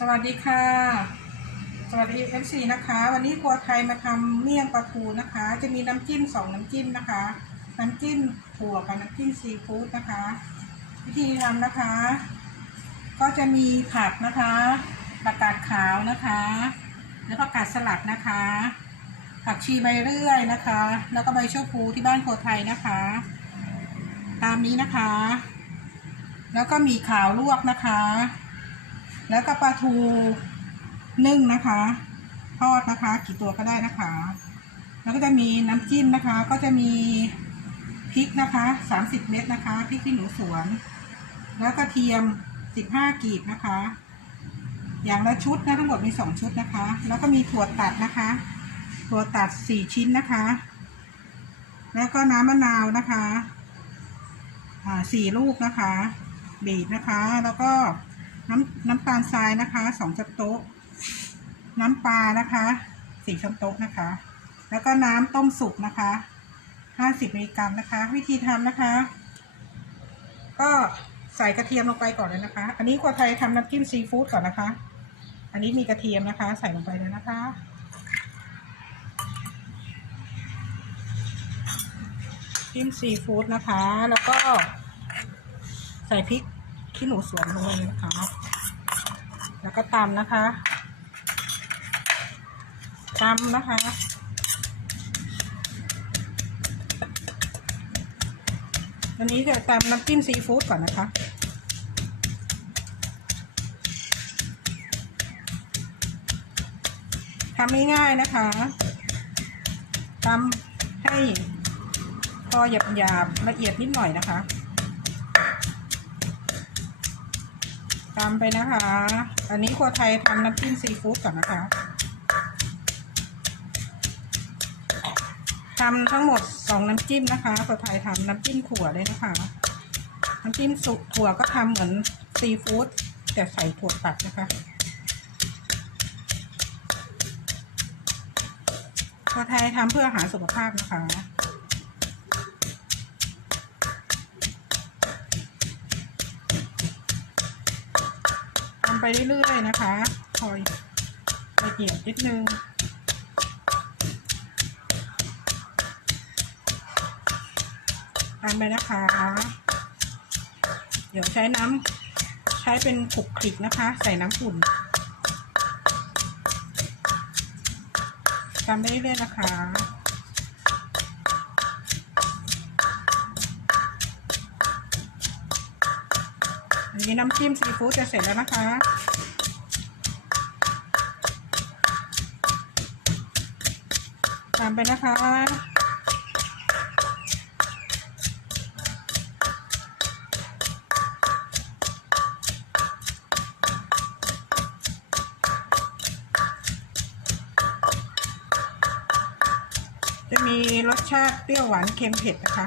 สวัสดีค่ะ สวัสดีเอฟซีนะคะ วันนี้ครัวไทยมาทำเมี่ยงปลาทูนะคะ จะมีน้ำจิ้มสองน้ำจิ้มนะคะ น้ำจิ้มถั่วกับน้ำจิ้มซีฟู้ดนะคะ วิธีทำนะคะ ก็จะมีผักนะคะผักกาดขาวนะคะ แล้วก็กาดสลัดนะคะ ผักชีใบเลื่อยนะคะ แล้วก็ใบชะพูที่บ้านครัวไทยนะคะ ตามนี้นะคะ แล้วก็มีขาวลวกนะคะ แล้วก็ปลาทูนึ่งนะคะทอดนะคะ กี่ตัวก็ได้นะคะ แล้วก็จะมีน้ำจิ้มนะคะ ก็จะมีพริกนะคะสามสิบเม็ดนะคะพริกขี้หนูสวน แล้วกระเทียมสิบห้ากีบนะคะ อย่างละชุดนะทั้งหมดมีสองชุดนะคะ แล้วก็มีถั่วตัดนะคะถั่วตัดสี่ชิ้นนะคะ แล้วก็น้ำมะนาวนะคะอ่าสี่ลูกนะคะบีบนะคะ แล้วก็ น้ำน้ำตาลทรายนะคะสองช้อนโต๊ะ น้ำปลานะคะสี่ช้อนโต๊ะนะคะ แล้วก็น้ำต้มสุกนะคะห้าสิบมิลลิกรัมนะคะ วิธีทำนะคะ ก็ใส่กระเทียมลงไปก่อนเลยนะคะ อันนี้ครัวไทยทำน้ำจิ้มซีฟู้ดก่อนนะคะ อันนี้มีกระเทียมนะคะ ใส่ลงไปเลยนะคะจิ้มซีฟู้ดนะคะ แล้วก็ใส่พริก ขี้หนูสวนลงไปเลยนะคะ แล้วก็ตำนะคะตำนะคะ วันนี้จะตำน้ำจิ้มซีฟู้ดก่อนนะคะทำง่ายๆนะคะตำให้พอหยาบๆละเอียดนิดหน่อยนะคะ ตามไปนะคะ อันนี้ครัวไทยทำน้ำจิ้มซีฟู้ดก่อนนะคะทำทั้งหมดสองน้ำจิ้มนะคะครัวไทยทำน้ำจิ้มถั่วเลยนะคะ น้ำจิ้มสุกถั่วก็ทำเหมือนซีฟู้ดแต่ใส่ถั่วตัดนะคะครัวไทยทำเพื่ออาหารสุขภาพนะคะ ไปเรื่อยๆนะคะ คอยละเอียดนิดนึงตามไปนะคะ เดี๋ยวใช้น้ำใช้เป็นขลุกคลิกนะคะ ใส่น้ำขุ่นทำไปเรื่อยๆนะคะ นี้น้ำจิ้มซีฟู้ดจะเสร็จแล้วนะคะ ตามไปนะคะจะมีรสชาติเปรี้ยวหวานเค็มเผ็ดนะคะ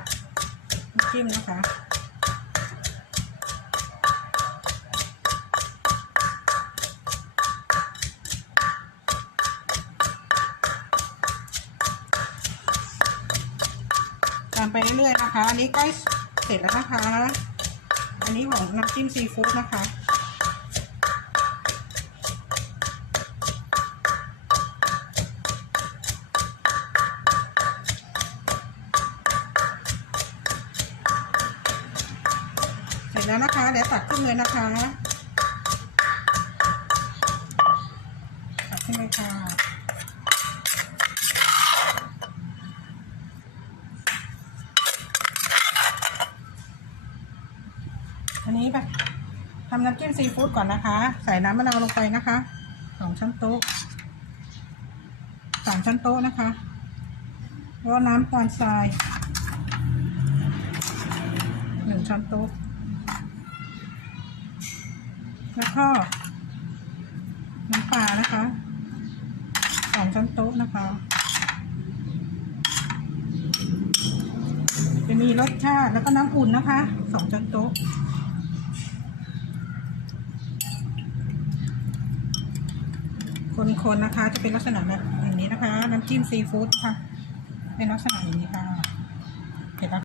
น้ำจิ้มนะคะ ตามไปเรื่อยๆนะคะ อันนี้ใกล้เสร็จแล้วนะคะ อันนี้ของน้ำจิ้มซีฟู้ดนะคะเสร็จแล้วนะคะเดี๋ยวตักขึ้นเลยนะคะตักขึ้นเลยค่ะ อั นนี้แบบทำน้ำจิ้มซีฟู้ดก่อนนะคะ ใส่น้ำมะนาวลงไปนะคะสองช้อนโต๊ะสามช้อนโต๊ะนะคะแล้วน้ำตาลทรายหนึ่งช้อนโต๊ะแล้วก็น้ำปลานะคะสองช้อนโต๊ะนะคะจะมีรสชาติแล้วก็น้ำอุ่นนะคะสองช้อนโต๊ะ คนๆนะคะ จะเป็นลักษณะแบบอย่างนี้นะคะ น้ำจิ้มซีฟู้ดค่ะ เป็นลักษณะอย่างนี้ค่ะ